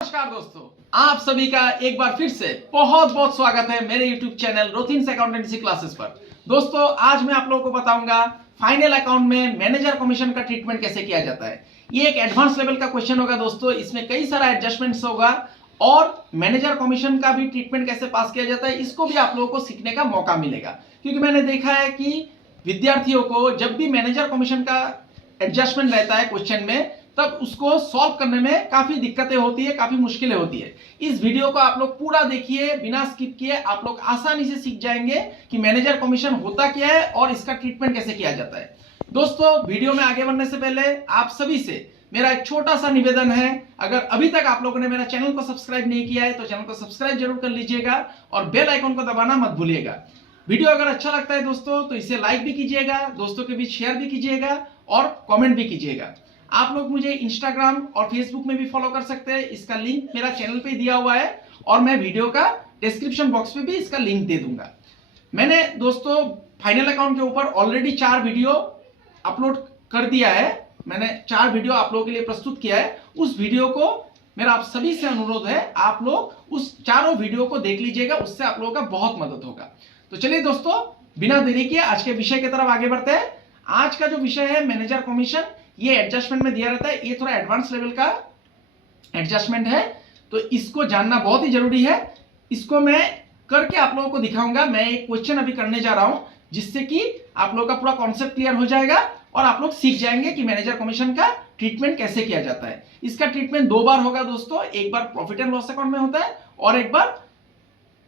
नमस्कार दोस्तों, आप सभी का एक बार फिर से बहुत बहुत स्वागत है मेरे YouTube चैनल रोथिन्स अकाउंटेंसी क्लासेस पर। दोस्तों, आज मैं आप लोगों को बताऊंगा फाइनल अकाउंट में मैनेजर कमीशन का ट्रीटमेंट कैसे किया जाता है। ये एक एडवांस लेवल का क्वेश्चन होगा दोस्तों, इसमें कई सारा एडजस्टमेंट्स होगा और मैनेजर कमीशन का भी ट्रीटमेंट कैसे पास किया जाता है इसको भी आप लोगों को सीखने का मौका मिलेगा। क्योंकि मैंने देखा है कि विद्यार्थियों को जब भी मैनेजर कमीशन का एडजस्टमेंट रहता है क्वेश्चन में, तब उसको सॉल्व करने में काफी दिक्कतें होती है, काफी मुश्किलें होती है। इस वीडियो को आप लोग पूरा देखिए, बिना स्किप किए आप लोग आसानी से सीख जाएंगे कि मैनेजर कमीशन होता क्या है और इसका ट्रीटमेंट कैसे किया जाता है। दोस्तों, वीडियो में आगे बढ़ने से पहले आप सभी से मेरा एक छोटा सा निवेदन है, अगर अभी तक आप लोगों ने मेरा चैनल को सब्सक्राइब नहीं किया है तो चैनल को सब्सक्राइब जरूर कर लीजिएगा और बेल आइकन को दबाना मत भूलिएगा। वीडियो अगर अच्छा लगता है दोस्तों तो इसे लाइक भी कीजिएगा, दोस्तों के बीच शेयर भी कीजिएगा और कमेंट भी कीजिएगा। आप लोग मुझे इंस्टाग्राम और फेसबुक में भी फॉलो कर सकते हैं, इसका लिंक मेरा चैनल पे दिया हुआ है और मैं वीडियो का डिस्क्रिप्शन बॉक्स में भी इसका लिंक दे दूंगा। मैंने दोस्तों फाइनल अकाउंट के ऊपर ऑलरेडी 4 वीडियो अपलोड कर दिया है, मैंने 4 वीडियो आप लोगों के लिए प्रस्तुत किया है। उस वीडियो को मेरा आप सभी से अनुरोध है, आप लोग उस चारों वीडियो को देख लीजिएगा, उससे आप लोगों का बहुत मदद होगा। तो चलिए दोस्तों, बिना देरी किए आज के विषय की तरफ आगे बढ़ते हैं। आज का जो विषय है मैनेजर कमीशन, ये एडजस्टमेंट में दिया रहता है, ये थोड़ा एडवांस लेवल का एडजस्टमेंट है, तो इसको जानना बहुत ही जरूरी है। इसको मैं करके आप लोगों को दिखाऊंगा। मैं एक क्वेश्चन अभी करने जा रहा हूं जिससे कि आप लोगों का पूरा कॉन्सेप्ट क्लियर हो जाएगा और आप लोग सीख जाएंगे कि मैनेजर कमीशन का ट्रीटमेंट कैसे किया जाता है। इसका ट्रीटमेंट 2 बार होगा दोस्तों, एक बार प्रॉफिट एंड लॉस अकाउंट में होता है और एक बार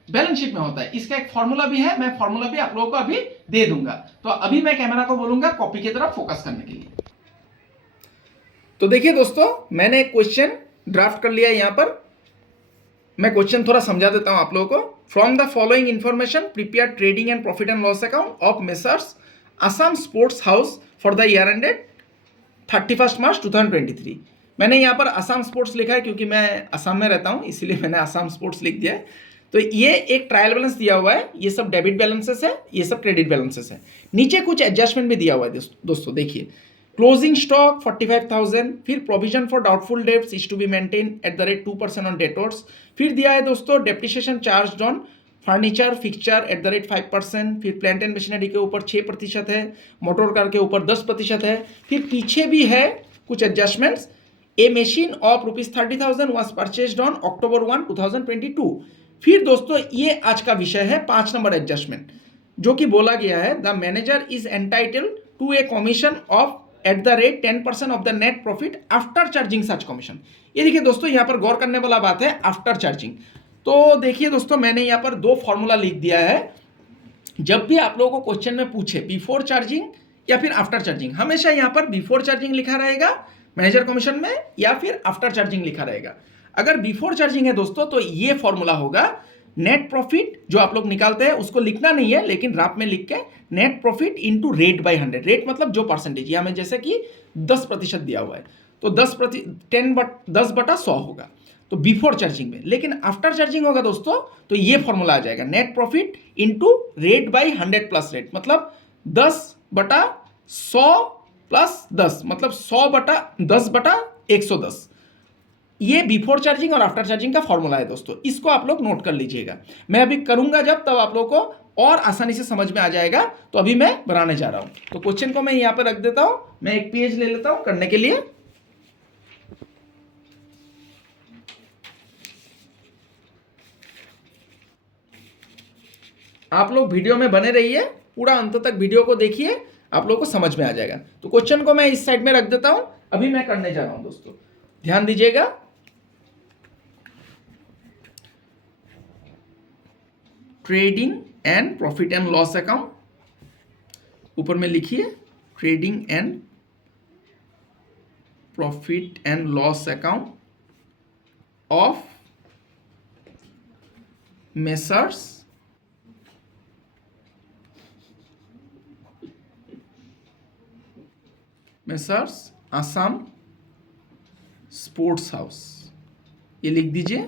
बैलेंस शीट में होता है। इसका एक फॉर्मूला भी है, मैं फॉर्मूला भी आप लोगों को अभी दे दूंगा। तो अभी मैं कैमरा को बोलूंगा कॉपी की तरफ फोकस करने के लिए। तो देखिए दोस्तों, मैंने एक क्वेश्चन ड्राफ्ट कर लिया है। यहां पर मैं क्वेश्चन थोड़ा समझा देता हूं आप लोगों को। From the following information prepare trading and profit and loss account of Messrs Assam Sports house for the year ended 31 March 2023। मैंने यहाँ पर असम स्पोर्ट्स लिखा है क्योंकि मैं असम में रहता हूँ, इसीलिए मैंने असम स्पोर्ट्स लिख दिया है। तो ये एक ट्रायल बैलेंस दिया हुआ है, ये सब डेबिट बैलेंसेस है, ये सब क्रेडिट बैलेंसेस है। नीचे कुछ एडजस्टमेंट भी दिया हुआ है दोस्तों, देखिए। क्लोजिंग स्टॉक 45,000, फिर provision for doubtful debts is to be maintain at the rate 2% on debtors. फिर दिया है दोस्तों depreciation charge on furniture fixture at the rate 5%। फिर प्लांट एंड मशीनरी के ऊपर 6% है, मोटर कार के ऊपर 10% है। फिर पीछे भी है कुछ adjustments. A machine of ₹30,000 was purchased on October 1, 2022। फिर दोस्तों ये आज का विषय है 5 नंबर एडजस्टमेंट, जो कि बोला गया है the manager is entitled to a commission of at the rate 10% of the net profit after charging such commission. ये देखिए दोस्तों, यहाँ पर गौर करने वाला बात है आफ्टर चार्जिंग। तो देखिए दोस्तों, मैंने यहाँ पर 2 फॉर्मूला लिख दिया है। जब भी आप लोगों को क्वेश्चन में पूछे बिफोर चार्जिंग या फिर आफ्टर चार्जिंग, हमेशा यहाँ पर बिफोर चार्जिंग लिखा रहेगा मैनेजर कमीशन में या फिर आफ्टर चार्जिंग लिखा रहेगा। अगर बिफोर चार्जिंग है दोस्तों तो ये फॉर्मूला होगा नेट प्रॉफिट जो आप लोग निकालते हैं उसको लिखना नहीं है, लेकिन रात में लिख के net profit into rate by 100। Rate मतलब जो परसेंटेज, यहाँ में जैसे कि 10% दिया हुआ है तो 10/100 होगा, तो बिफोर चार्जिंग में। लेकिन आफ्टर चार्जिंग होगा दोस्तों तो ये फॉर्मूला आ जाएगा net profit into rate by 100 plus rate, मतलब 10/100 प्लस 10, मतलब 100/10/110। ये बिफोर चार्जिंग और आफ्टर चार्जिंग का फॉर्मूला है दोस्तों, इसको आप लोग नोट कर लीजिएगा। मैं अभी करूंगा जब, तब आप लोगों को और आसानी से समझ में आ जाएगा। तो अभी मैं बनाने जा रहा हूं, तो क्वेश्चन को मैं यहां पर रख देता हूं। मैं एक पेज ले लेता हूं करने के लिए। आप लोग वीडियो में बने रहिए, पूरा अंत तक वीडियो को देखिए, आप लोगों को समझ में आ जाएगा। तो क्वेश्चन को मैं इस साइड में रख देता हूं, अभी मैं करने जा रहा हूं दोस्तों, ध्यान दीजिएगा। Trading and profit and loss account, ऊपर में लिखिए trading and profit and loss account of Messrs Assam Sports house, ये लिख दीजिए।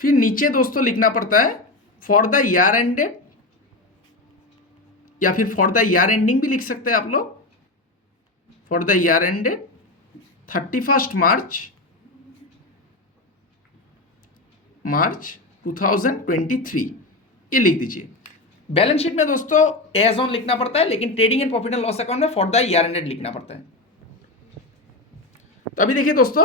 फिर नीचे दोस्तों लिखना पड़ता है फॉर द ईयर एंडेड, या फिर फॉर द ईयर एंडिंग भी लिख सकते हैं आप लोग, फॉर द ईयर एंडेड 31 मार्च मार्च 2023 ये लिख दीजिए। बैलेंस शीट में दोस्तों एज ऑन लिखना पड़ता है, लेकिन trading and profit and loss account में फॉर द ईयर एंडेड लिखना पड़ता है। तो अभी देखिए दोस्तों,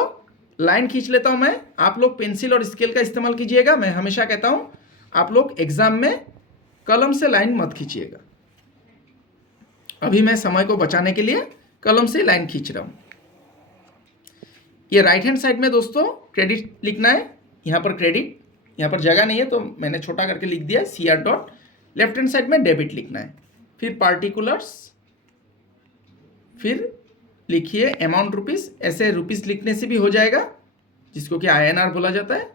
लाइन खींच लेता हूं मैं, आप लोग पेंसिल और स्केल का इस्तेमाल कीजिएगा। मैं हमेशा कहता हूं आप लोग एग्जाम में कलम से लाइन मत खींचिएगा। अभी मैं समय को बचाने के लिए कलम से लाइन खींच रहा हूं। ये राइट हैंड साइड में दोस्तों क्रेडिट लिखना है, यहां पर क्रेडिट, यहां पर जगह नहीं है तो मैंने छोटा करके लिख दिया CR dot. Left hand side में डेबिट लिखना है, फिर पार्टिकुलर्स, फिर लिखिए अमाउंट रुपीस। ऐसे रुपीस लिखने से भी हो जाएगा, जिसको कि INR बोला जाता है,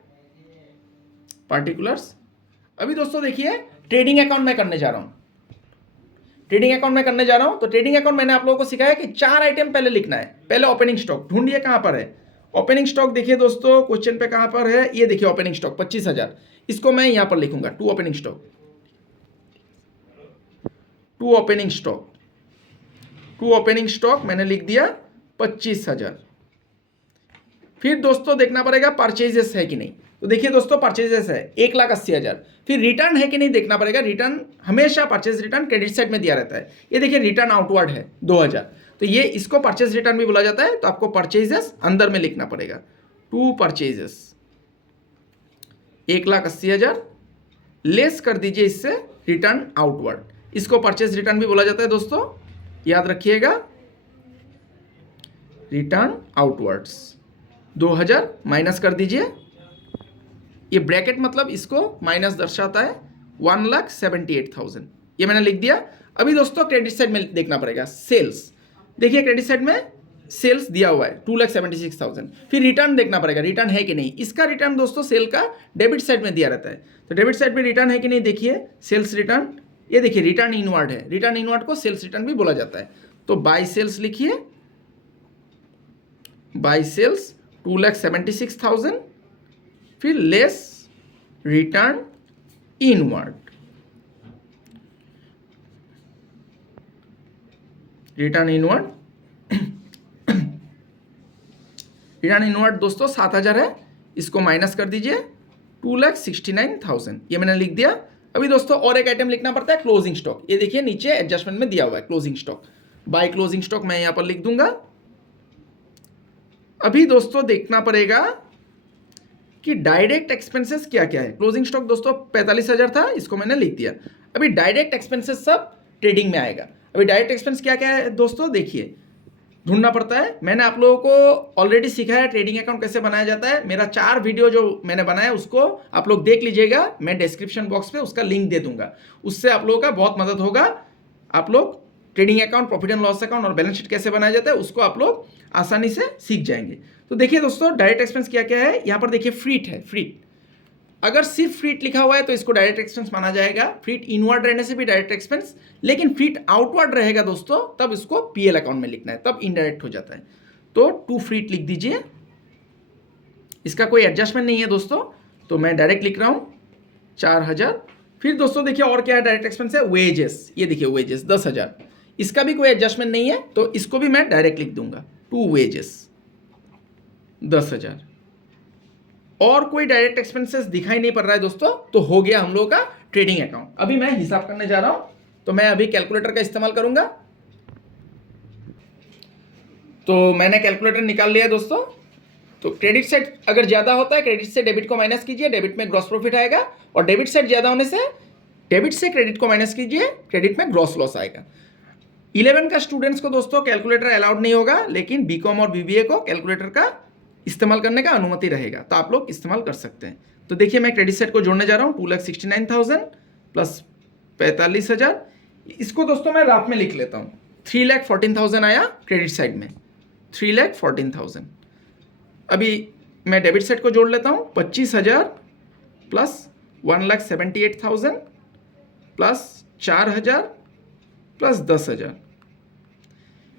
पार्टिकुलर्स। अभी दोस्तों देखिए ट्रेडिंग अकाउंट में करने जा रहा हूं। ट्रेडिंग अकाउंट में करने जा रहा हूं तो ट्रेडिंग अकाउंट मैंने आप लोगों को सिखाया कि 4 आइटम पहले लिखना है। पहले ओपनिंग स्टॉक ढूंढिए कहां पर है। ओपनिंग स्टॉक देखिए दोस्तों क्वेश्चन पे कहां पर है, ये देखिए ओपनिंग स्टॉक 25,000, इसको मैं यहां पर लिखूंगा to opening stock, to opening stock, to opening stock मैंने लिख दिया 25,000। फिर दोस्तों देखना पड़ेगा परचेजेस है कि नहीं, तो देखिए दोस्तों परचेजेस है 1,80,000। फिर रिटर्न है कि नहीं देखना पड़ेगा। रिटर्न हमेशा परचेज रिटर्न क्रेडिट साइड में दिया रहता है। ये देखिए रिटर्न आउटवर्ड है 2,000, तो ये इसको परचेज रिटर्न भी बोला जाता है। तो आपको परचेजेस अंदर में लिखना पड़ेगा, टू परचेजेस 1,80,000 लेस कर दीजिए इससे रिटर्न आउटवर्ड, इसको परचेज रिटर्न भी बोला जाता है दोस्तों, याद रखिएगा। रिटर्न आउटवर्ड्स 2,000 माइनस कर दीजिए, ये ब्रैकेट मतलब इसको माइनस दर्शाता है 1,78,000, ये मैंने लिख दिया। अभी दोस्तों क्रेडिट साइड में देखना पड़ेगा सेल्स। देखिए क्रेडिट साइड में सेल्स दिया हुआ है 2,76,000। फिर रिटर्न देखना पड़ेगा, रिटर्न है कि नहीं। इसका रिटर्न दोस्तों सेल का डेबिट साइड में दिया रहता है, तो डेबिट साइड में रिटर्न है कि नहीं देखिए, सेल्स रिटर्न, ये देखिए रिटर्न इनवर्ड है। रिटर्न इनवर्ड को सेल्स रिटर्न भी बोला जाता है। तो बाय सेल्स लिखिए, बाय सेल्स 2,76,000, फिर less return inward, return inward, return inward दोस्तों 7,000 है, इसको माइनस कर दीजिए 2,69,000, ये मैंने लिख दिया। अभी दोस्तों और एक आइटम लिखना पड़ता है क्लोजिंग स्टॉक। ये देखिए नीचे एडजस्टमेंट में दिया हुआ है closing stock, by closing stock मैं यहां पर लिख दूंगा। अभी दोस्तों देखना पड़ेगा कि डायरेक्ट एक्सपेंसेस क्या क्या है। क्लोजिंग स्टॉक दोस्तों 45,000 था, इसको मैंने लिख दिया। अभी डायरेक्ट एक्सपेंसेस सब ट्रेडिंग में आएगा। अभी डायरेक्ट एक्सपेंस क्या क्या है दोस्तों देखिए, ढूंढना पड़ता है। मैंने आप लोगों को ऑलरेडी सिखाया है ट्रेडिंग अकाउंट कैसे बनाया जाता है। मेरा 4 वीडियो जो मैंने बनाया उसको आप लोग देख लीजिएगा, मैं डिस्क्रिप्शन बॉक्स में उसका लिंक दे दूंगा, उससे आप लोगों का बहुत मदद होगा। आप लोग trading account, profit and loss account और बैलेंस शीट कैसे बनाया जाता है उसको आप लोग आसानी से सीख जाएंगे। तो देखिए दोस्तों डायरेक्ट एक्सपेंस क्या क्या है, यहाँ पर देखिए फ्रीट है। फ्रीट अगर सिर्फ फ्रीट लिखा हुआ है तो इसको डायरेक्ट एक्सपेंस माना जाएगा। फ्रीट इनवर्ड रहने से भी डायरेक्ट एक्सपेंस, लेकिन फ्रीट आउटवर्ड रहेगा दोस्तों तब इसको PL अकाउंट में लिखना है, तब इनडायरेक्ट हो जाता है। तो टू फ्रीट लिख दीजिए, इसका कोई एडजस्टमेंट नहीं है दोस्तों, तो मैं डायरेक्ट लिख रहा हूँ 4,000। फिर दोस्तों देखिए और क्या है डायरेक्ट एक्सपेंस है, वेजेस। ये देखिए वेजेस 10,000, इसका भी कोई एडजस्टमेंट नहीं है तो इसको भी मैं डायरेक्ट लिख दूंगा, टू वेजेस 10,000। और कोई डायरेक्ट एक्सपेंसेस दिखाई नहीं पड़ रहा है दोस्तों, तो हो गया हम लोगों का ट्रेडिंग अकाउंट। अभी मैं हिसाब करने जा रहा हूं, तो मैं अभी कैलकुलेटर का इस्तेमाल करूंगा। तो मैंने कैलकुलेटर निकाल लिया दोस्तों। तो क्रेडिट साइड अगर ज्यादा होता है, क्रेडिट से डेबिट को माइनस कीजिए, डेबिट में ग्रॉस प्रॉफिट आएगा। और डेबिट साइड ज्यादा होने से डेबिट से क्रेडिट को माइनस कीजिए, क्रेडिट में ग्रॉस लॉस आएगा। 11 का स्टूडेंट्स को दोस्तों कैलकुलेटर अलाउड नहीं होगा, लेकिन BCom और BBA को कैलकुलेटर का इस्तेमाल करने का अनुमति रहेगा, तो आप लोग इस्तेमाल कर सकते हैं। तो देखिए मैं क्रेडिट साइड को जोड़ने जा रहा हूँ, 2,69,000 प्लस 45,000। इसको दोस्तों मैं रात में लिख लेता हूँ, 3,14,000 आया क्रेडिट साइड में, 3,14,000। अभी मैं डेबिट साइड को जोड़ लेता हूँ, 25,000 प्लस 1,78,000 प्लस 4,000 प्लस 10,000।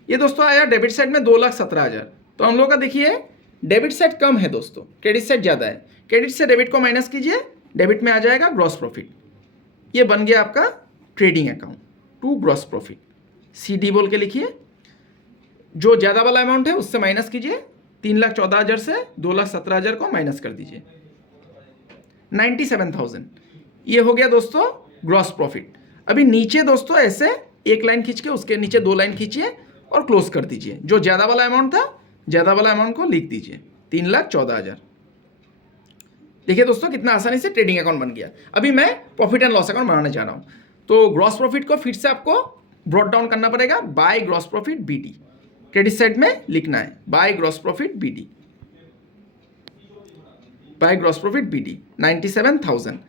ये दोस्तों आया डेबिट साइड में 2,17,000। तो हम लोग का देखिए डेबिट साइड कम है दोस्तों, क्रेडिट साइड ज़्यादा है। क्रेडिट से डेबिट को माइनस कीजिए, डेबिट में आ जाएगा ग्रॉस प्रॉफिट। ये बन गया आपका trading account, to gross profit. CD बोल के लिखिए, जो ज़्यादा वाला अमाउंट है उससे माइनस कीजिए, 3,14,000 से 2,17,000 को माइनस कर दीजिए। 97,000। ये हो गया दोस्तों ग्रॉस प्रॉफिट। अभी नीचे दोस्तों ऐसे एक लाइन खींच के उसके नीचे 2 लाइन खींचिए और क्लोज कर दीजिए। जो ज़्यादा वाला अमाउंट था, ज़्यादा वाला अमाउंट को लिख दीजिए 3,14,000। देखिए दोस्तों कितना आसानी से ट्रेडिंग अकाउंट बन गया। अभी मैं प्रॉफिट एंड लॉस अकाउंट बनाने जा रहा हूँ। तो ग्रॉस प्रॉफिट को फिर से आपको ब्रॉट डाउन करना पड़ेगा, by gross profit BD। Credit side में लिखना है by gross profit BD, by gross profit BD 97,000।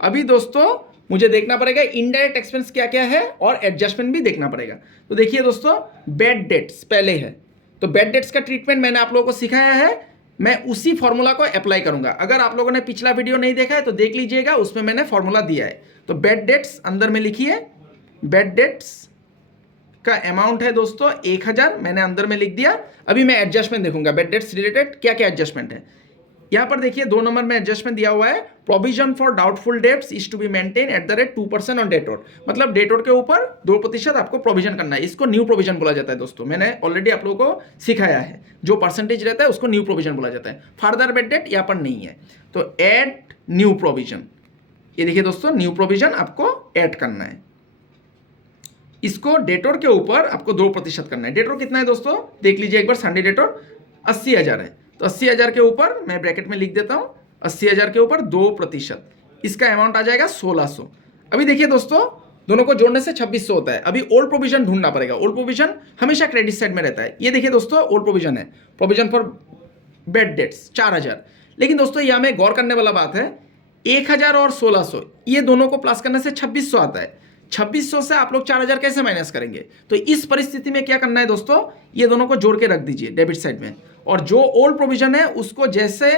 अभी दोस्तों मुझे देखना पड़ेगा इनडायरेक्ट एक्सपेंस क्या क्या है और एडजस्टमेंट भी देखना पड़ेगा। तो देखिए दोस्तों बैड डेट्स पहले है, तो बैड डेट्स का ट्रीटमेंट मैंने आप लोगों को सिखाया है, मैं उसी फॉर्मूला को अप्लाई करूंगा। अगर आप लोगों ने पिछला वीडियो नहीं देखा है तो देख लीजिएगा, उसमें मैंने फॉर्मूला दिया है। तो बैड डेट्स अंदर में लिखिए, बैड डेट्स का अमाउंट है दोस्तों 1,000, मैंने अंदर में लिख दिया। अभी मैं एडजस्टमेंट देखूंगा बैड डेट्स रिलेटेड क्या क्या एडजस्टमेंट है। यहां पर देखिए 2 नंबर में एडजस्टमेंट दिया हुआ है, provision for doubtful debts is to be maintain at the rate 2% on debt, मतलब डेट के ऊपर 2% आपको प्रोविजन करना है। इसको न्यू प्रोविजन बोला जाता है दोस्तों, मैंने ऑलरेडी आप लोगों को सिखाया है। जो परसेंटेज रहता है उसको न्यू प्रोविजन बोला जाता है। फर्दर बैड डेट यहाँ पर नहीं है, तो एड न्यू प्रोविजन। ये देखिए दोस्तों न्यू प्रोविजन आपको ऐड करना है। इसको डेटोर के ऊपर आपको 2% करना है। डेटोर कितना है दोस्तों देख लीजिए एक बार, संडे डेटोर 80,000 है, तो 80,000 के ऊपर मैं ब्रैकेट में लिख देता हूं 80,000 के ऊपर 2%, इसका अमाउंट आ जाएगा 1,600। अभी देखिए दोस्तों दोनों को जोड़ने से 2,600 होता है। अभी ओल्ड प्रोविजन ढूंढना पड़ेगा। ओल्ड प्रोविजन हमेशा क्रेडिट साइड में रहता है। ये देखिए दोस्तों ओल्ड प्रोविजन है, प्रोविजन फॉर बैड डेट्स 4,000। लेकिन दोस्तों यहां में गौर करने वाला बात है 1,000 और 1,600 ये दोनों को प्लस करने से 2,600 आता है। 2,600 से आप लोग 4,000 कैसे माइनस करेंगे? तो इस परिस्थिति में क्या करना है दोस्तों, ये दोनों को जोड़ के रख दीजिए डेबिट साइड में, और जो ओल्ड प्रोविजन है उसको जैसे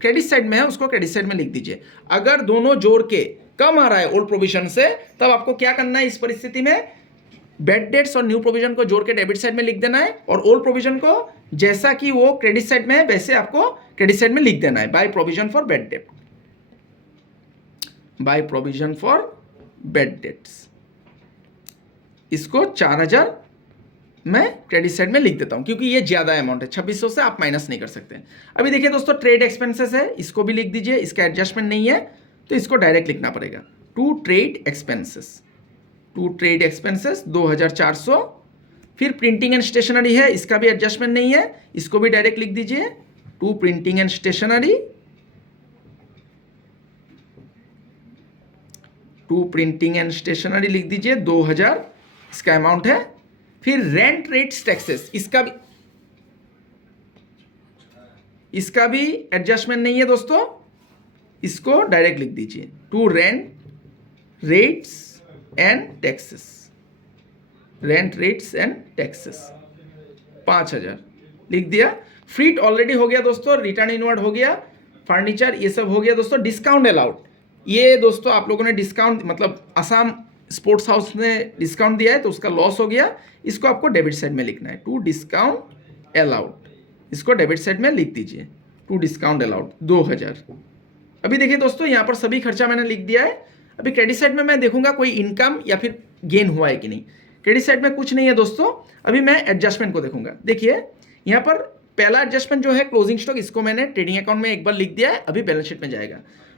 क्रेडिट साइड में है उसको क्रेडिट साइड में लिख दीजिए। अगर दोनों जोड़ के कम आ रहा है ओल्ड प्रोविजन से, तब आपको क्या करना है इस परिस्थिति में, बैड डेट्स और न्यू प्रोविजन को जोड़ के डेबिट साइड में लिख देना है, और ओल्ड प्रोविजन को जैसा कि वो क्रेडिट साइड में है वैसे आपको क्रेडिट साइड में लिख देना है, by provision for bad debt, by provision for bad debts. इसको 4,000 मैं क्रेडिट साइड में लिख देता हूं क्योंकि ये ज्यादा अमाउंट है, 2,600 से आप माइनस नहीं कर सकते। अभी देखिए दोस्तों ट्रेड एक्सपेंसेस है, इसको भी लिख दीजिए, इसका एडजस्टमेंट नहीं है तो इसको डायरेक्ट लिखना पड़ेगा। To trade expenses, to trade expenses 2,400। फिर प्रिंटिंग एंड स्टेशनरी है, इसका भी एडजस्टमेंट नहीं है, इसको भी डायरेक्ट लिख दीजिए। To printing and stationery, to printing and stationery लिख दीजिए 2,000 इसका अमाउंट है। फिर रेंट रेट्स टैक्सेस, इसका भी एडजस्टमेंट नहीं है दोस्तों, इसको डायरेक्ट लिख दीजिए। To rent rates and taxes, rent rates and taxes 5,000 लिख दिया। फ्रीट ऑलरेडी हो गया दोस्तों, रिटर्न इनवर्ड हो गया, फर्नीचर ये सब हो गया दोस्तों। डिस्काउंट अलाउड, ये दोस्तों आप लोगों ने डिस्काउंट मतलब आसाम स्पोर्ट्स हाउस ने डिस्काउंट दिया है तो उसका लॉस हो गया, इसको आपको डेबिट साइड में लिखना है। टू डिस्काउंट अलाउड, इसको डेबिट साइड में लिख दीजिए। To discount allowed 2,000। अभी देखिए दोस्तों यहाँ पर सभी खर्चा मैंने लिख दिया है। अभी क्रेडिट साइड में मैं देखूंगा कोई इनकम या फिर गेन हुआ है कि नहीं। क्रेडिट साइड में कुछ नहीं है दोस्तों। अभी मैं एडजस्टमेंट को देखूंगा। देखिए यहाँ पर पहला एडजस्टमेंट जो है क्लोजिंग स्टॉक, इसको मैंने ट्रेडिंग अकाउंट में एक बार लिख दिया है, अभी बैलेंस शीट में जाएगा।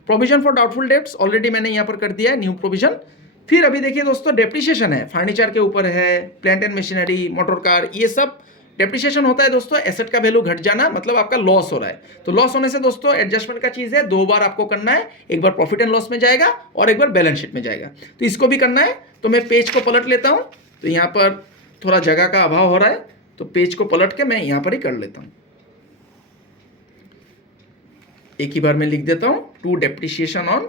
Provision for doubtful dates already मैंने यहाँ पर कर दिया है, न्यू प्रोविजन। फिर अभी देखिए दोस्तों डेप्रिसिएशन है, फर्नीचर के ऊपर है, plant and machinery, motor car, ये सब डेप्रिसिएशन होता है दोस्तों। एसेट का वैल्यू घट जाना मतलब आपका लॉस हो रहा है। तो लॉस होने से दोस्तों एडजस्टमेंट का चीज़ है, 2 बार आपको करना है, एक बार प्रॉफिट एंड लॉस में जाएगा और एक बार बैलेंस शीट में जाएगा। तो इसको भी करना है। तो मैं पेज को पलट लेता हूँ, तो यहाँ पर थोड़ा जगह का अभाव हो रहा है तो पेज को पलट के मैं यहाँ पर ही कर लेता हूँ। एक ही बार में लिख देता हूँ to depreciation on,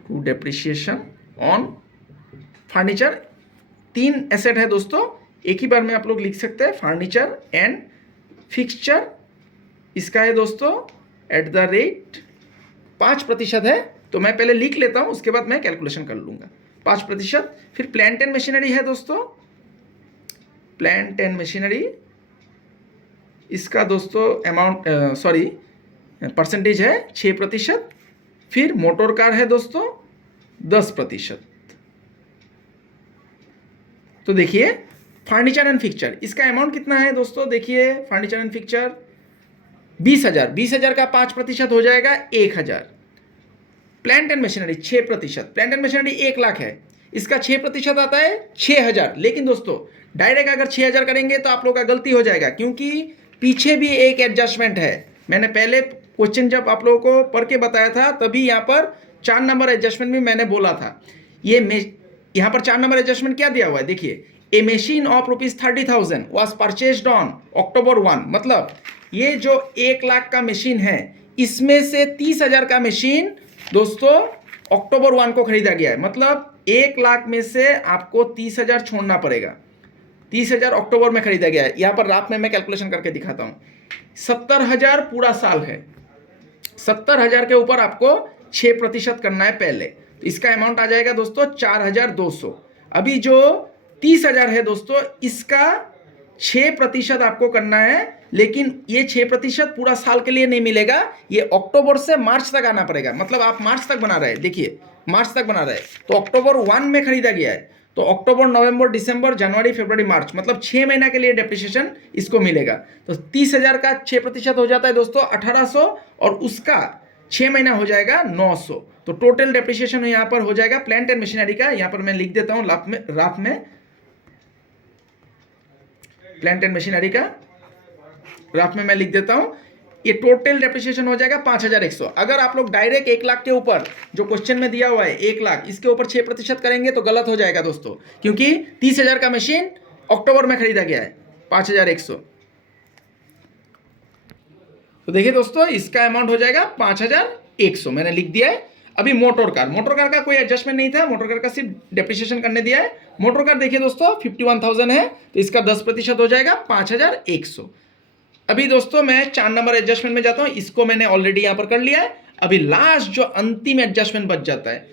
to depreciation on furniture. 3 asset है दोस्तों, एक ही बार में आप लोग लिख सकते हैं, फर्नीचर एंड फिक्सचर। इसका है दोस्तों एट द रेट 5% है, तो मैं पहले लिख लेता हूं उसके बाद मैं कैलकुलेशन कर लूंगा। 5%। फिर प्लांट एंड मशीनरी है दोस्तों, प्लांट एंड मशीनरी, इसका दोस्तों अमाउंट परसेंटेज है 6%। फिर मोटर कार है दोस्तों 10%। तो देखिए फर्नीचर एंड फिक्सचर, इसका अमाउंट कितना है दोस्तों, देखिए फर्नीचर एंड फिक्सचर 20,000, 20,000 का 5% हो जाएगा 1,000। Plant and machinery 6%, plant and machinery 1,00,000 है, इसका 6% आता है 6,000। लेकिन दोस्तों डायरेक्ट अगर 6,000 करेंगे तो आप लोग का गलती हो जाएगा, क्योंकि पीछे भी एक एडजस्टमेंट है। मैंने पहले क्वेश्चन जब आप लोगों को पढ़ के बताया था तभी यहाँ पर 4 नंबर एडजस्टमेंट भी मैंने बोला था। यहाँ पर 4 नंबर एडजस्टमेंट क्या दिया हुआ है, देखिए, a machine of ₹30,000 was purchased on October 1, मतलब ये जो 1,00,000 का मशीन है इसमें से 30,000 का मशीन दोस्तों October 1 को खरीदा गया है। मतलब 1,00,000 में से आपको 30,000 छोड़ना पड़ेगा। 30,000 अक्टूबर में खरीदा गया है। यहाँ पर रात में मैं कैलकुलेशन करके दिखाता हूँ। 70,000 पूरा साल है, 70,000 के ऊपर आपको 6% करना है पहले, तो इसका अमाउंट आ जाएगा दोस्तों 4,200। अभी जो 30,000 है दोस्तों इसका 6% आपको करना है, लेकिन ये 6% पूरा साल के लिए नहीं मिलेगा, ये अक्टूबर से मार्च तक आना पड़ेगा। मतलब आप मार्च तक बना रहे हैं, देखिए मार्च तक बना रहे हैं, तो October 1 में खरीदा गया है, तो अक्टूबर, नवंबर, दिसंबर, जनवरी, फरवरी, मार्च, मतलब 6 महीना के लिए डेप्रिसिएशन इसको मिलेगा। तो 30,000 का 6% हो जाता है दोस्तों 1,800, और उसका 6 महीना हो जाएगा 900। तो टोटल डेप्रिसिएशन यहाँ पर हो जाएगा प्लांट एंड मशीनरी का, यहाँ पर मैं लिख देता हूँ रात में प्लांट एंड मशीनरी का ग्राफ में मैं लिख देता हूं, ये टोटल डेप्रिसिएशन हो जाएगा 5,100। अगर आप लोग डायरेक्ट 1,00,000 के ऊपर जो क्वेश्चन में दिया हुआ है 1,00,000, इसके ऊपर 6% करेंगे तो गलत हो जाएगा दोस्तों, क्योंकि 30,000 का मशीन अक्टूबर में खरीदा गया है 5,100। तो देखिए दोस्तों इसका अमाउंट हो जाएगा 5,100, मैंने लिख दिया है। अभी मोटर कार का कोई एडजस्टमेंट नहीं था, मोटर कार का सिर्फ डेप्रिसिएशन करने दिया है। मोटर कार देखिए दोस्तों 51,000 है, तो इसका 10% हो जाएगा 5,100। अभी दोस्तों मैं 4 नंबर एडजस्टमेंट में जाता हूं, इसको मैंने ऑलरेडी यहां पर कर लिया है। अभी लास्ट जो अंतिम एडजस्टमेंट बच जाता है,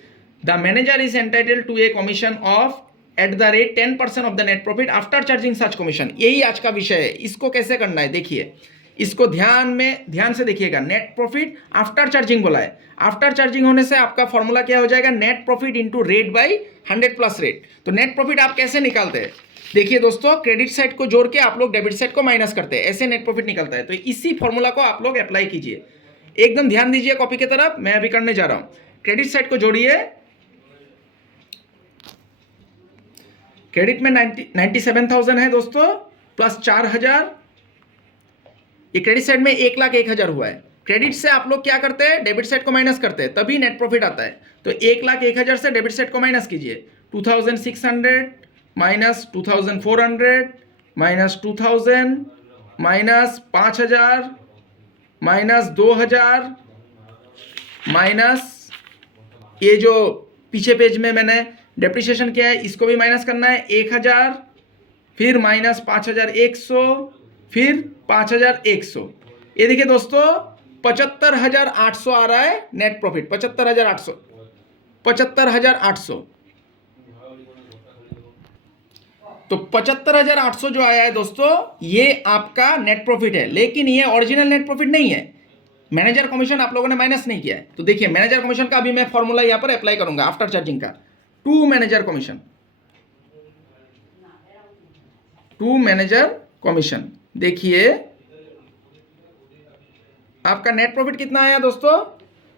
the manager is entitled to a commission of at the rate 10% of the net profit after charging such commission. यही आज का विषय है। इसको कैसे करना है देखिए, इसको ध्यान से देखिएगा। नेट प्रॉफिट आफ्टर चार्जिंग बोला है, आफ्टर चार्जिंग होने से आपका फॉर्मूला क्या हो जाएगा, net profit into rate by 100 plus rate. तो नेट प्रॉफिट आप कैसे निकालते हैं, देखिए दोस्तों, क्रेडिट साइड को जोड़ के आप लोग डेबिट साइड को माइनस करते हैं, ऐसे नेट प्रॉफिट निकलता है। तो इसी फॉर्मूला को आप लोग अप्लाई कीजिए, एकदम ध्यान दीजिए कॉपी की तरफ, मैं अभी करने जा रहा हूं। क्रेडिट साइड को जोड़िए, क्रेडिट में 97,000 है दोस्तों, प्लस 4,000, ये क्रेडिट साइड में 1,01,000 हुआ है। क्रेडिट से आप लोग क्या करते हैं, डेबिट साइड को माइनस करते हैं, तभी नेट प्रॉफिट आता है। तो 1,01,000 से डेबिट साइड को माइनस कीजिए, 2,600 minus 2,400 minus 2,000 minus 5,000 minus 2,000 minus ये जो पीछे पेज में मैंने डेप्रिसिएशन किया है इसको भी माइनस करना है 1,000, फिर माइनस 5,100, फिर 5,100। ये देखिए दोस्तों 75,800 आ रहा है नेट प्रॉफिट, 75,800। तो 75,800 जो आया है दोस्तों ये आपका नेट प्रॉफिट है, लेकिन ये ओरिजिनल नेट प्रॉफिट नहीं है। मैनेजर कमीशन आप लोगों ने माइनस नहीं किया है। तो देखिए मैनेजर कमीशन का अभी मैं फॉर्मूला यहां पर अप्लाई करूंगा आफ्टर चार्जिंग का, टू मैनेजर कमीशन। देखिए आपका नेट प्रॉफिट कितना आया दोस्तों,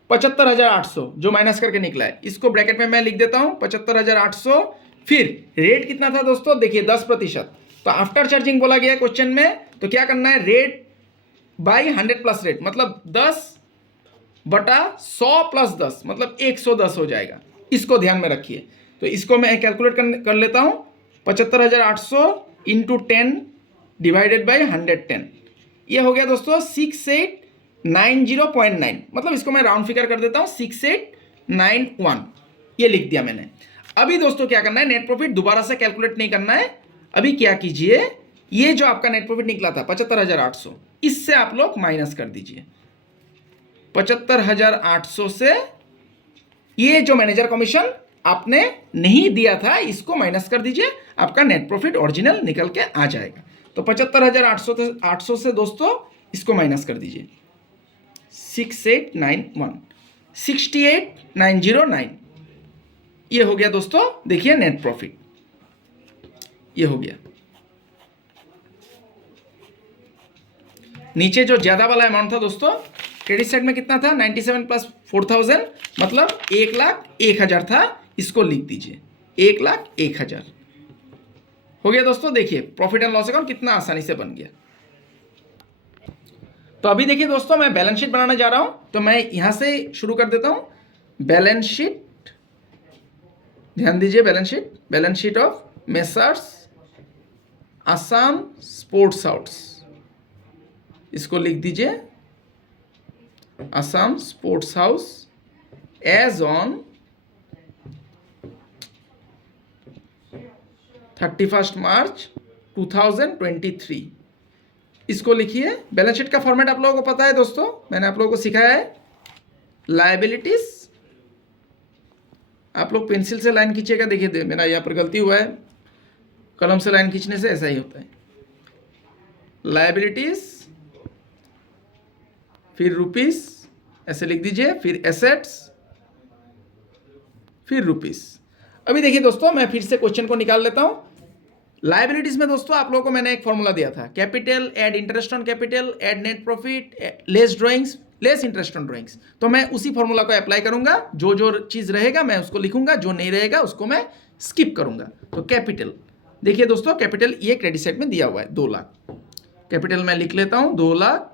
75,800 जो माइनस करके निकला है, इसको ब्रैकेट में मैं लिख देता हूं 75,800। फिर रेट कितना था दोस्तों, देखिए 10%। तो आफ्टर चार्जिंग बोला गया क्वेश्चन में, तो क्या करना है, रेट बाई 100 प्लस रेट, मतलब 10/100 प्लस 10 मतलब 110 हो जाएगा। इसको ध्यान में रखिए। तो इसको मैं कैलकुलेट कर लेता हूं, 75,800 इंटू 10 डिवाइडेड बाई 110, ये हो गया दोस्तों 6890.9, मतलब इसको मैं राउंड फिगर कर देता हूं 6891, ये लिख दिया मैंने। अभी दोस्तों क्या करना है, नेट प्रॉफिट दोबारा से कैलकुलेट नहीं करना है। अभी क्या कीजिए, ये जो आपका नेट प्रॉफिट निकला था 75,800, इससे आप लोग माइनस कर दीजिए 75,800 से ये जो मैनेजर कमीशन आपने नहीं दिया था इसको माइनस कर दीजिए, आपका नेट प्रॉफिट ओरिजिनल निकल के आ जाएगा। तो 75,800 से दोस्तों इसको माइनस कर दीजिए 68,909, ये हो गया दोस्तों। देखिए नेट प्रॉफिट ये हो गया। नीचे जो ज़्यादा वाला अमाउंट था दोस्तों, क्रेडिट साइड में कितना था, 97 प्लस 4000 मतलब 1,01,000 था, इसको लिख दीजिए 1,01,000 हो गया दोस्तों। देखिए प्रॉफिट एंड लॉस अकाउंट कितना आसानी से बन गया। तो अभी देखिए दोस्तों, मैं बैलेंस शीट बनाने जा रहा हूं, तो मैं यहां से शुरू कर देता हूं। बैलेंस शीट, ध्यान दीजिए, balance sheet of Messrs Assam Sports House, इसको लिख दीजिए Assam Sports House as on 31 March 2023, इसको लिखिए। बैलेंस शीट का फॉर्मेट आप लोगों को पता है दोस्तों, मैंने आप लोगों को सिखाया है। लायबिलिटीज, आप लोग पेंसिल से लाइन खींचेगा, देखिए मेरा यहाँ पर गलती हुआ है, कलम से लाइन खींचने से ऐसा ही होता है। लायबिलिटीज, फिर रुपीस ऐसे लिख दीजिए, फिर एसेट्स, फिर रुपीस। अभी देखिए दोस्तों, मैं फिर से क्वेश्चन को निकाल लेता हूं। लायबिलिटीज में दोस्तों आप लोगों को मैंने एक फॉर्मूला दिया था, capital add interest on capital add net profit less drawings less interest on drawings. तो मैं उसी फॉर्मूला को अप्लाई करूंगा, जो जो चीज रहेगा मैं उसको लिखूंगा, जो नहीं रहेगा उसको मैं स्किप करूंगा। तो कैपिटल, देखिए दोस्तों, कैपिटल ये क्रेडिट साइड में दिया हुआ है 2 लाख, कैपिटल मैं लिख लेता हूं 2 lakh.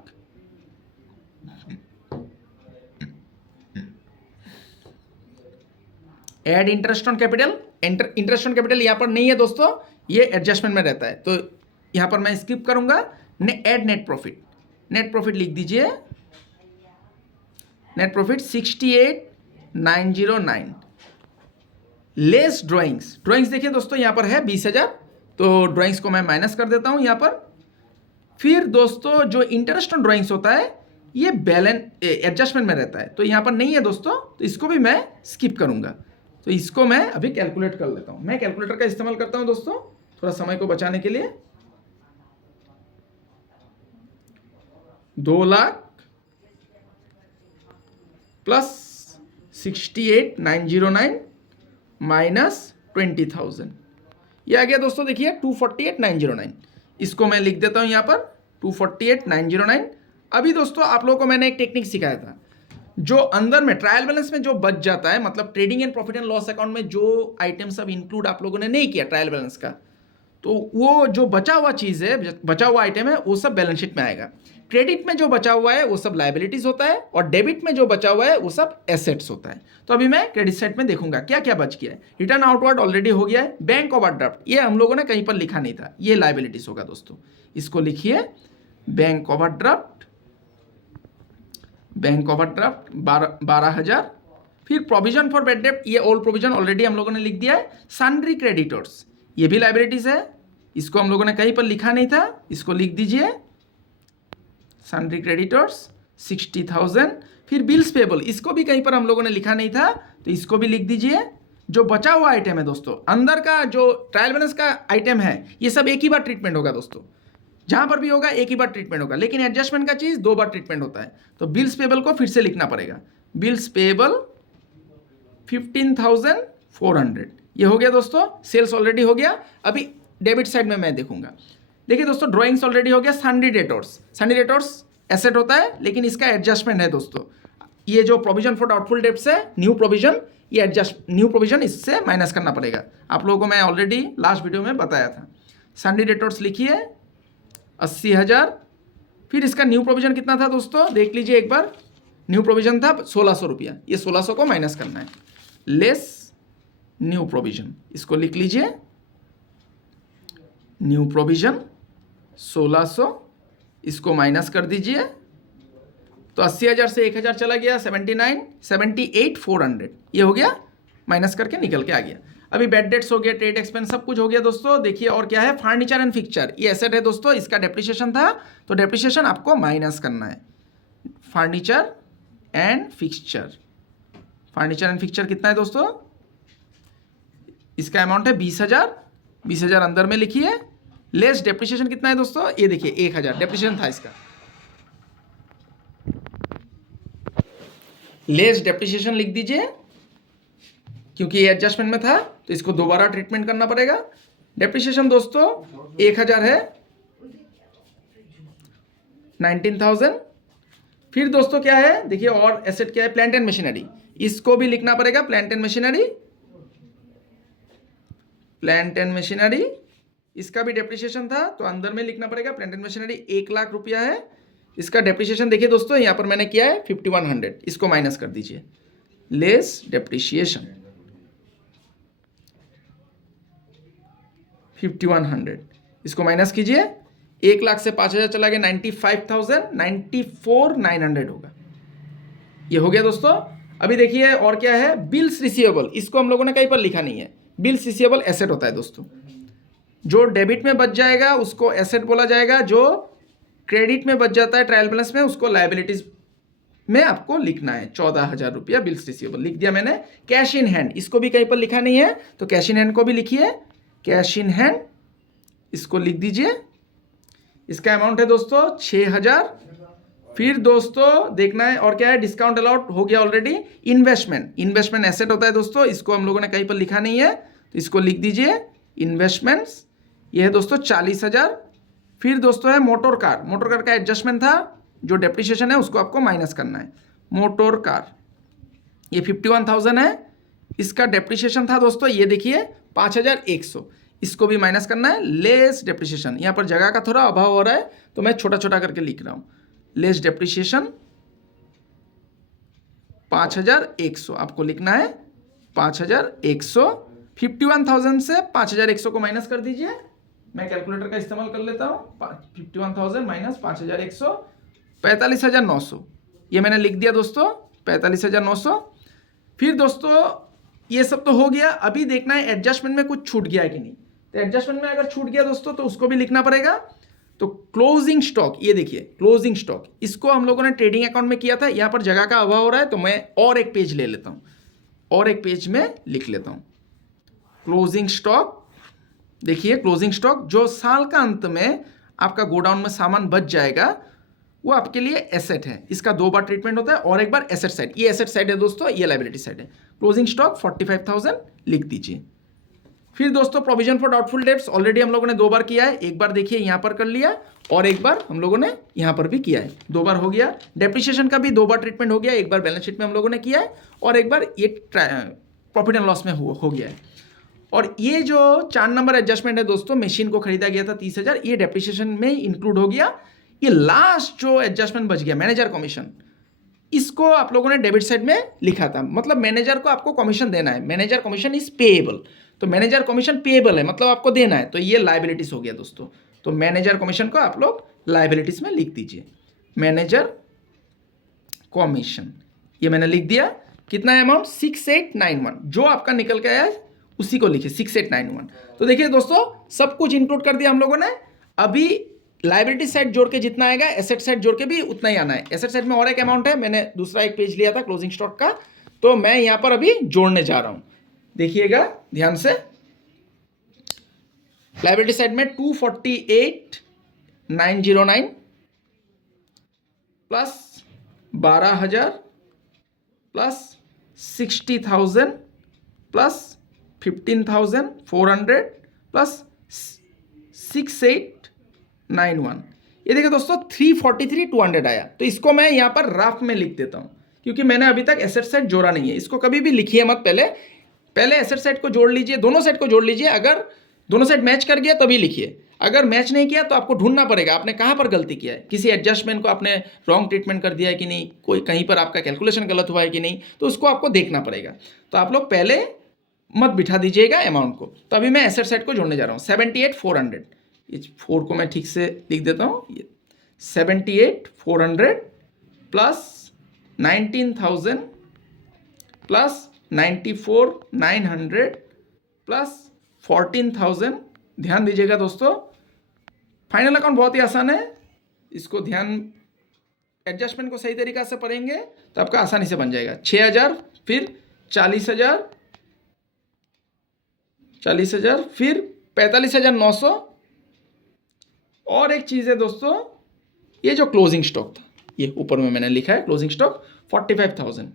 Add interest on capital, interest on capital यहां पर नहीं है दोस्तों, ये एडजस्टमेंट में रहता है, तो यहां पर मैं स्किप करूंगा। ऐड नेट प्रॉफिट लिख दीजिए, नेट प्रॉफिट 68,909 लेस ड्राइंग्स देखिए दोस्तों यहां पर है 20,000, तो ड्राइंग्स को मैं माइनस कर देता हूं यहां पर। फिर दोस्तों जो इंटरेस्ट ऑन ड्राइंग्स होता है ये बैलेंस एडजस्टमेंट में रहता है, तो यहां पर नहीं है दोस्तों, तो इसको भी मैं स्किप करूंगा। तो इसको मैं अभी कैलकुलेट कर लेता हूं। मैं कैलकुलेटर का इस्तेमाल करता हूं दोस्तों, थोड़ा समय को बचाने के लिए। 2 लाख प्लस 68,909 माइनस 20,000, ये आ गया दोस्तों, देखिए 248,909। इसको मैं लिख देता हूं यहां पर 248,909। अभी दोस्तों आप लोगों को मैंने एक टेक्निक सिखाया था, जो अंदर में ट्रायल बैलेंस में जो बच जाता है, मतलब trading and profit and loss account में जो आइटम सब इंक्लूड आप लोगों ने नहीं किया ट्रायल बैलेंस का, तो वो जो बचा हुआ चीज़ है, बचा हुआ आइटम है, वो सब बैलेंस शीट में आएगा। क्रेडिट में जो बचा हुआ है वो सब लायबिलिटीज होता है, और डेबिट में जो बचा हुआ है वो सब एसेट्स होता है। तो अभी मैं क्रेडिट साइड में देखूंगा क्या क्या बच गया है। रिटर्न आउटवर्ड ऑलरेडी हो गया है। बैंक ओवरड्राफ्ट ये हम लोगों ने कहीं पर लिखा नहीं था, ये लायबिलिटीज होगा दोस्तों, इसको लिखिए बैंक ओवरड्राफ्ट 12,000। फिर प्रोविजन फॉर बैड डेब्ट, ये ऑल प्रोविजन ऑलरेडी हम लोगों ने लिख दिया है। सन्ड्री क्रेडिटर्स, ये भी लायबिलिटीज है, इसको हम लोगों ने कहीं पर लिखा नहीं था, इसको लिख दीजिए सन्ड्री क्रेडिटर्स 60,000। फिर बिल्स पेबल, इसको भी कहीं पर हम लोगों ने लिखा नहीं था, तो इसको भी लिख दीजिए। जो बचा हुआ आइटम है दोस्तों, अंदर का जो ट्रायल बैलेंस का आइटम है, ये सब एक ही बार ट्रीटमेंट होगा दोस्तों, जहां पर भी होगा एक ही बार ट्रीटमेंट होगा, लेकिन एडजस्टमेंट का चीज 2 बार ट्रीटमेंट होता है। तो बिल्स पेबल को फिर से लिखना पड़ेगा, बिल्स पेबल 15,400, ये हो गया दोस्तों। सेल्स ऑलरेडी हो गया। अभी डेबिट साइड में मैं देखूंगा। देखिए दोस्तों, ड्राइंग्स ऑलरेडी हो गया। सन्ड्री डेटर्स एसेट होता है, लेकिन इसका एडजस्टमेंट है दोस्तों। ये जो प्रोविजन फॉर डाउटफुल डेब्ट्स है, न्यू प्रोविजन इससे माइनस करना पड़ेगा। आप लोगों को मैं ऑलरेडी लास्ट वीडियो में बताया था। सन्ड्री डेटर्स लिखिए 80,000। फिर इसका न्यू प्रोविजन कितना था दोस्तों, देख लीजिए एक बार। न्यू प्रोविजन था 1,600 रुपया, ये 1,600 को माइनस करना है, लेस न्यू प्रोविजन, इसको लिख लीजिए न्यू प्रोविजन 1,600, इसको माइनस कर दीजिए। तो 80,000 से 1,000 चला गया, 78,400, ये हो गया, माइनस करके निकल के आ गया। अभी बैड डेट्स हो गया, ट्रेड एक्सपेंस सब कुछ हो गया दोस्तों। देखिए और क्या है, फर्नीचर एंड फिक्सचर, ये एसेट है दोस्तों, इसका डेप्रिसिएशन था, तो डेप्रिसिएशन आपको माइनस करना है। फर्नीचर एंड फिक्सचर कितना है दोस्तों, इसका अमाउंट है 20,000 अंदर में लिखिए। लेस डेप्रिसिएशन कितना है दोस्तों, ये देखिए 1,000 डेप्रिसिएशन था इसका, लेस डेप्रिसिएशन लिख दीजिए, क्योंकि ये एडजस्टमेंट में था, तो इसको दोबारा ट्रीटमेंट करना पड़ेगा। डेप्रिसिएशन दोस्तों 1,000 है, 19,000। फिर दोस्तों क्या है, देखिए और एसेट क्या है, प्लांट एंड मशीनरी, इसको भी लिखना पड़ेगा। Plant and machinery, plant and machinery, इसका भी डेप्रिसिएशन था तो अंदर में लिखना पड़ेगा। प्लांट एंड मशीनरी 1,00,000 रुपया है, इसका डेप्रिसिएशन देखिए दोस्तों यहाँ पर मैंने किया है 5100, इसको माइनस कर दीजिए, लेस डेप्रिसिएशन 5100, इसको माइनस कीजिए। 1,00,000 से 5,000 चला गया, 95,000, 94,900 होगा। ये हो गया दोस्तों। अभी देखिए और क्या है, बिल्स रिसीवेबल, इसको हम लोगों ने कहीं पर लिखा नहीं है। बिल्स रिसीवेबल एसेट होता है दोस्तों, जो डेबिट में बच जाएगा उसको एसेट बोला जाएगा, जो क्रेडिट में बच जाता है ट्रायल बैलेंस में उसको लायबिलिटीज में आपको लिखना है। 14,000 रुपया बिल्स रिसीवेबल लिख दिया मैंने। कैश इन हैंड, इसको भी कहीं पर लिखा नहीं है तो कैश इन हैंड को भी लिखिए, कैश इन हैंड, इसको लिख दीजिए। इसका अमाउंट है दोस्तों 6,000। फिर दोस्तों देखना है और क्या है, डिस्काउंट अलाउड हो गया ऑलरेडी। इन्वेस्टमेंट, इन्वेस्टमेंट एसेट होता है दोस्तों, इसको हम लोगों ने कहीं पर लिखा नहीं है तो इसको लिख दीजिए इन्वेस्टमेंट्स, ये है दोस्तों 40,000। फिर दोस्तों है मोटर कार, मोटर कार का एडजस्टमेंट था, जो डेप्रिसिएशन है उसको आपको माइनस करना है। मोटर कार ये 51,000 है, इसका डेप्रिसिएशन था दोस्तों ये देखिए 5,100, इसको भी माइनस करना है। लेस डेप्रिसिएशन, यहाँ पर जगह का थोड़ा अभाव हो रहा है तो मैं छोटा छोटा करके लिख रहा हूँ। लेस डेप्रिसिएशन 5,100 आपको लिखना है, 5,100। 51,000 से 5,100 को माइनस कर दीजिए, मैं कैलकुलेटर का इस्तेमाल कर लेता हूँ। 51,000 माइनस 5,100, 45,900, ये मैंने लिख दिया दोस्तों 45,900। फिर दोस्तों ये सब तो हो गया, अभी देखना है एडजस्टमेंट में कुछ छूट गया है कि नहीं। तो एडजस्टमेंट में अगर छूट गया दोस्तों तो उसको भी लिखना पड़ेगा। तो क्लोजिंग स्टॉक, ये देखिए क्लोजिंग स्टॉक, इसको हम लोगों ने ट्रेडिंग अकाउंट में किया था, यहाँ पर जगह का अभाव हो रहा है तो मैं और एक पेज ले लेता हूँ, और एक पेज में लिख लेता हूँ। क्लोजिंग स्टॉक, देखिए क्लोजिंग स्टॉक जो साल का अंत में आपका गोडाउन में सामान बच जाएगा वो आपके लिए एसेट है, इसका 2 बार ट्रीटमेंट होता है, और एक बार एसेट साइड, ये एसेट साइड है दोस्तों, ये लायबिलिटी साइड है। क्लोजिंग स्टॉक 45,000 लिख दीजिए। फिर दोस्तों provision for doubtful dates already हम लोगों ने 2 बार किया है, एक बार देखिए यहाँ पर कर लिया और एक बार हम लोगों ने यहाँ पर भी किया है, 2 बार हो गया। डेप्रिसिएशन का भी 2 बार ट्रीटमेंट हो गया, एक बार बैलेंस शीट में हम लोगों ने किया है और एक बार ये प्रॉफिट एंड लॉस में हो गया है। और ये जो 4 नंबर एडजस्टमेंट है दोस्तों, मशीन को खरीदा गया था 30,000, ये डेप्रिसिएशन में इंक्लूड हो गया। ये लास्ट जो एडजस्टमेंट बच गया मैनेजर कमीशन, इसको आप लोगों ने डेबिट साइड में लिखा था, मतलब मैनेजर को आपको कमीशन देना है, मैनेजर कमीशन इज पेएबल, तो मैनेजर कमीशन पेएबल है मतलब आपको देना है, तो ये लायबिलिटीज हो गया दोस्तों। तो मैनेजर कमीशन को आप लोग लायबिलिटीज में लिख दीजिए, मैनेजर कमीशन, ये मैंने लिख दिया। कितना है अमाउंट, 6891, जो आपका निकल के आया है उसी को लिखिए 6891। तो देखिए दोस्तों सब कुछ इंक्लूड कर दिया हम लोगों ने। अभी लायबिलिटी साइड जोड़ के जितना आएगा एसेट साइड जोड़ के भी उतना ही आना है। एसेट साइड में और एक अमाउंट है, मैंने दूसरा एक पेज लिया था क्लोजिंग स्टॉक का, तो मैं यहां पर अभी जोड़ने जा रहा हूं, देखिएगा ध्यान से। लायबिलिटी साइड में 248,909 प्लस 12,000 प्लस 60,000 प्लस 15,400 प्लस 6891, ये देखिए दोस्तों 343,200 आया। तो इसको मैं यहाँ पर रफ में लिख देता हूँ क्योंकि मैंने अभी तक एसेट साइड जोड़ा नहीं है। इसको कभी भी लिखिए मत, पहले एसेट साइड को जोड़ लीजिए, दोनों साइड को जोड़ लीजिए। अगर दोनों साइड मैच कर गया तभी लिखिए, अगर मैच नहीं किया तो आपको ढूंढना पड़ेगा आपने कहाँ पर गलती किया है, किसी एडजस्टमेंट को आपने रॉन्ग ट्रीटमेंट कर दिया है कि नहीं, कोई कहीं पर आपका कैलकुलेशन गलत हुआ है कि नहीं, तो उसको आपको देखना पड़ेगा। तो आप लोग पहले मत बिठा दीजिएगा अमाउंट को। तो अभी मैं एसेट साइड को जोड़ने जा रहा हूँ 78,400, इस 4 को मैं ठीक से लिख देता हूँ, ये 78,400 प्लस 19,000 प्लस 94,900 प्लस 14,000। ध्यान दीजिएगा दोस्तों, फाइनल अकाउंट बहुत ही आसान है, इसको ध्यान एडजस्टमेंट को सही तरीका से पढ़ेंगे तो आपका आसानी से बन जाएगा। 6,000 फिर 40,000 फिर 45,900। और एक चीज़ है दोस्तों, ये जो क्लोजिंग स्टॉक था, ये ऊपर में मैंने लिखा है क्लोजिंग स्टॉक 45,000।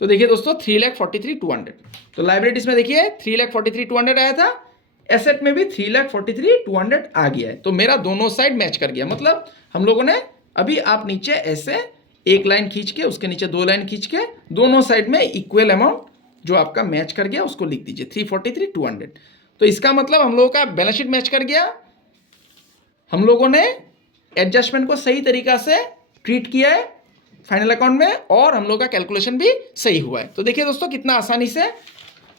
तो देखिए दोस्तों 3,43,200, तो लाइबिलिटीज में देखिए 3,43,200 आया था, एसेट में भी 3,43,200 आ गया है। तो मेरा दोनों साइड मैच कर गया, मतलब हम लोगों ने अभी आप नीचे ऐसे एक लाइन खींच के उसके नीचे 2 लाइन खींच के दोनों साइड में इक्वल अमाउंट जो आपका मैच कर गया उसको लिख दीजिए 343,200। तो इसका मतलब हम लोगों का बैलेंस शीट मैच कर गया, हम लोगों ने एडजस्टमेंट को सही तरीका से ट्रीट किया है फाइनल अकाउंट में, और हम लोग का कैलकुलेशन भी सही हुआ है। तो देखिए दोस्तों कितना आसानी से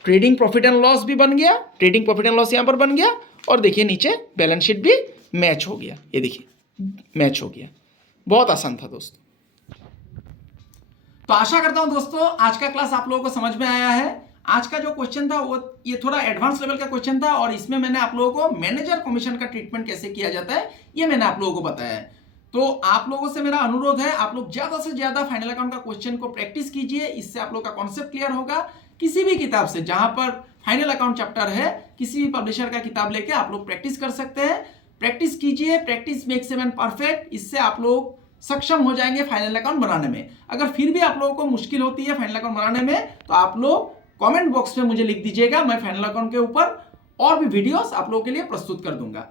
ट्रेडिंग प्रॉफिट एंड लॉस भी बन गया, ट्रेडिंग प्रॉफिट एंड लॉस यहाँ पर बन गया, और देखिए नीचे बैलेंस शीट भी मैच हो गया, ये देखिए मैच हो गया। बहुत आसान था दोस्तों। तो आशा करता हूं दोस्तों आज का क्लास आप लोगों को समझ में आया है। आज का जो क्वेश्चन था वो ये थोड़ा एडवांस लेवल का क्वेश्चन था, और इसमें मैंने आप लोगों को मैनेजर कमीशन का ट्रीटमेंट कैसे किया जाता है ये मैंने आप लोगों को बताया है। तो आप लोगों से मेरा अनुरोध है, आप लोग ज्यादा से ज्यादा फाइनल अकाउंट का क्वेश्चन को प्रैक्टिस कीजिए, इससे आप लोग का कॉन्सेप्ट क्लियर होगा। किसी भी किताब से जहां पर फाइनल अकाउंट चैप्टर है, किसी भी पब्लिशर का किताब लेके आप लोग प्रैक्टिस कर सकते हैं। प्रैक्टिस कीजिए, practice makes a man perfect. इससे आप लोग सक्षम हो जाएंगे फाइनल अकाउंट बनाने में। अगर फिर भी आप लोगों को मुश्किल होती है फाइनल अकाउंट बनाने में, तो आप लोग कमेंट बॉक्स में मुझे लिख दीजिएगा, मैं फाइनल अकाउंट के ऊपर और भी वीडियोस आप लोगों के लिए प्रस्तुत कर दूंगा।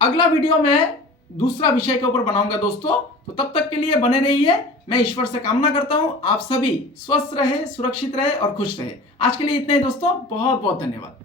अगला वीडियो मैं दूसरा विषय के ऊपर बनाऊंगा दोस्तों। तो तब तक के लिए बने रहिए। मैं ईश्वर से कामना करता हूं आप सभी स्वस्थ रहे, सुरक्षित रहे और खुश रहे। आज के लिए इतना ही दोस्तों, बहुत बहुत धन्यवाद।